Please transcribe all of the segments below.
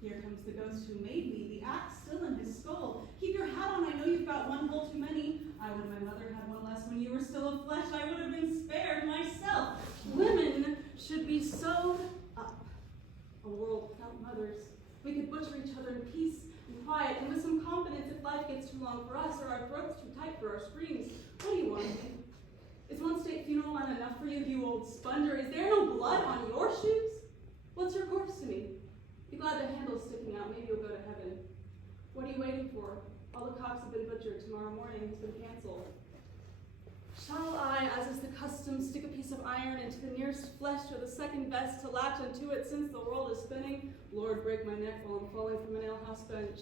Here comes the ghost who made me, the axe still in his skull. Keep your hat on, I know you've got one hole too many. I would my mother had one less when you were still of flesh. I would have been spared myself. Women should be sewed up. A world without mothers. We could butcher each other in peace and quiet, and with some confidence if life gets too long for us or our throats too tight for our screams. What do you want of me? Is one state funeral line enough for you, you old sponge, or is there no blood on your shoes? What's your corpse to me? Be glad the handle's sticking out, maybe you'll go to heaven. What are you waiting for? All the cocks have been butchered, tomorrow morning has been canceled. Shall I, as is the custom, stick a piece of iron into the nearest flesh or the second best to latch unto it since the world is spinning? Lord, break my neck while I'm falling from an alehouse bench.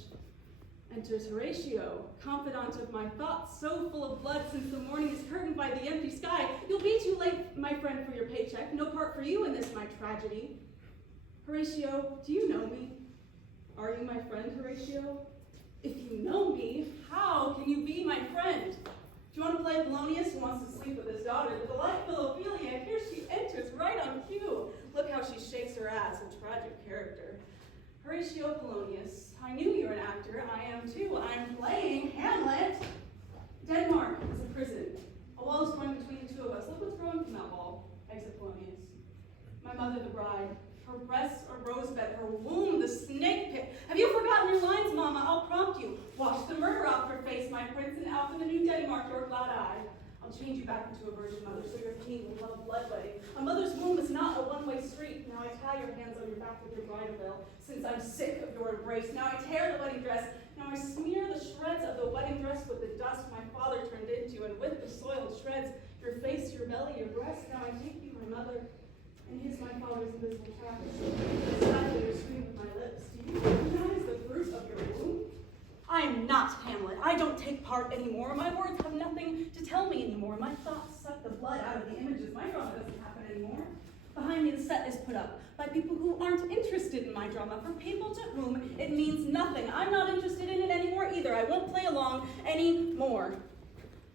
Enters Horatio, confidant of my thoughts, so full of blood since the morning is curtained by the empty sky. You'll be too late, my friend, for your paycheck. No part for you in this, my tragedy. Horatio, do you know me? Are you my friend, Horatio? If you know me, how can you be my friend? Do you want to play Polonius, who wants to sleep with his daughter? With a delightful Ophelia, here she enters right on cue. Look how she shakes her ass in tragic character. Horatio Polonius, I knew you were an actor. I am too. I'm playing Hamlet. Denmark is a prison. A wall is growing between the two of us. Look what's growing from that wall. Exit Polonius. My mother, the bride. Her breasts a rosebud, her womb the snake pit. Have you forgotten your lines, Mama? I'll prompt you. Wash the murder off her face, my prince, and out for the new Denmark, your glad eye. I'll change you back into a virgin mother, so your king will love bloodletting. A mother's womb is not a one-way street. Now I tie your hands on your back with your bridal veil, since I'm sick of your embrace. Now I tear the wedding dress. Now I smear the shreds of the wedding dress with the dust my father turned into, and with the soiled shreds, your face, your belly, your breast. Now I take you, my mother, and here's my father's invisible tracks. I sadly your scream with my lips. Do you recognize the fruit of your womb? I am not Hamlet. I don't take part anymore. My words have nothing to tell me anymore. My thoughts suck the blood out of the images. My drama doesn't happen anymore. Behind me, the set is put up by people who aren't interested in my drama, for people to whom it means nothing. I'm not interested in it anymore either. I won't play along anymore.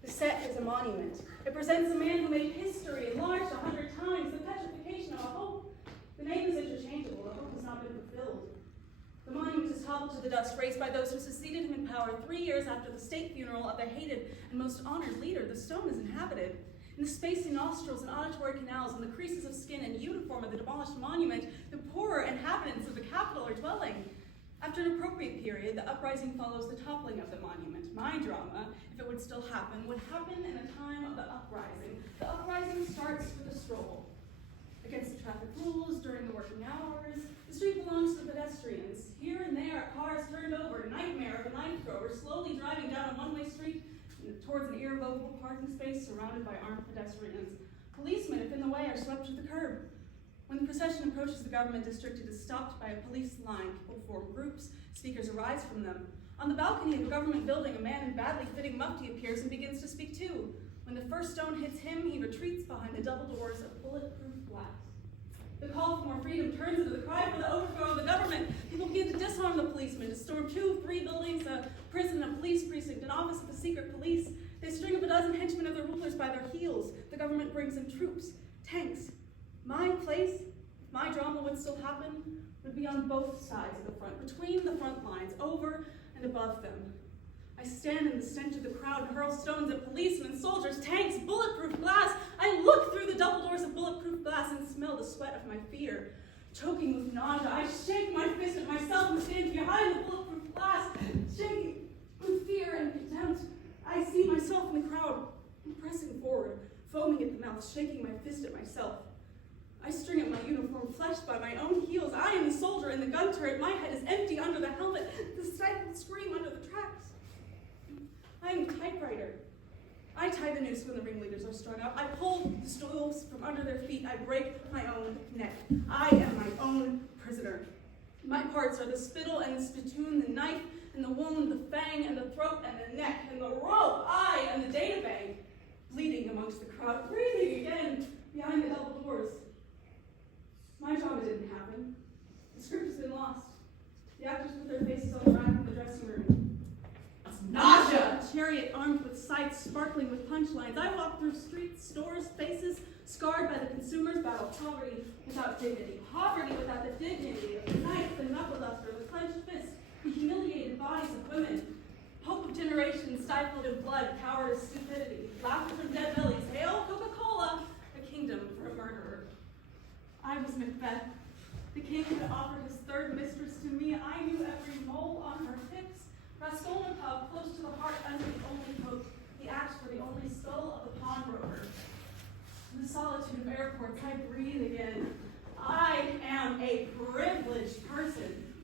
The set is a monument. It presents a man who made history enlarged 100 times, the petrification of a hope. The name is interchangeable. The hope has not been fulfilled. The monument is toppled to the dust, raised by those who succeeded him in power 3 years after the state funeral of the hated and most honored leader. The stone is inhabited. In the spacey nostrils and auditory canals and the creases of skin and uniform of the demolished monument, the poorer inhabitants of the capital are dwelling. After an appropriate period, the uprising follows the toppling of the monument. My drama, if it would still happen, would happen in the time of the uprising. The uprising starts with a stroll. Against the traffic rules, during the working hours, the street belongs to the pedestrians. Here and there, cars turned over, nightmare of a knife thrower, slowly driving down a one-way street towards an irrevocable parking space surrounded by armed pedestrians. Policemen, if in the way, are swept to the curb. When the procession approaches the government district, it is stopped by a police line. People form groups. Speakers arise from them. On the balcony of a government building, a man in badly fitting mufti appears and begins to speak too. When the first stone hits him, he retreats behind the double doors of bulletproof glass. The call for more freedom turns into the cry for the overthrow of the government. People begin to disarm the policemen, to storm 2 of 3 buildings, a prison, a police precinct, an office of the secret police. They string up a dozen henchmen of their rulers by their heels. The government brings in troops, tanks. My place, if my drama would still happen, would be on both sides of the front, between the front lines, over and above them. I stand in the stench of the crowd and hurl stones at policemen, soldiers, tanks, bulletproof glass. I look through the double doors of bulletproof glass and smell the sweat of my fear. Choking with nausea, I shake my fist at myself and stand behind the bulletproof glass, shaking with fear and contempt. I see myself in the crowd, pressing forward, foaming at the mouth, shaking my fist at myself. I string up my uniform, fleshed by my own heels. I am the soldier in the gun turret. My head is empty under the helmet, the stifled scream under the tracks. I am the typewriter. I tie the noose when the ringleaders are strung up. I pull the stools from under their feet. I break my own neck. I am my own prisoner. My parts are the spittle and the spittoon, the knife and the wound, the fang and the throat and the neck and the rope. I am the data bank, bleeding amongst the crowd, breathing again behind the double doors. My drama didn't happen. The script has been lost. The actors put their faces on the rack in the dressing room. It's nausea! A chariot armed with sights, sparkling with punchlines. I walk through streets, stores, faces scarred by the consumer's battle. Poverty without dignity. Poverty without the dignity of the knife, the knuckle duster, the I breathe again.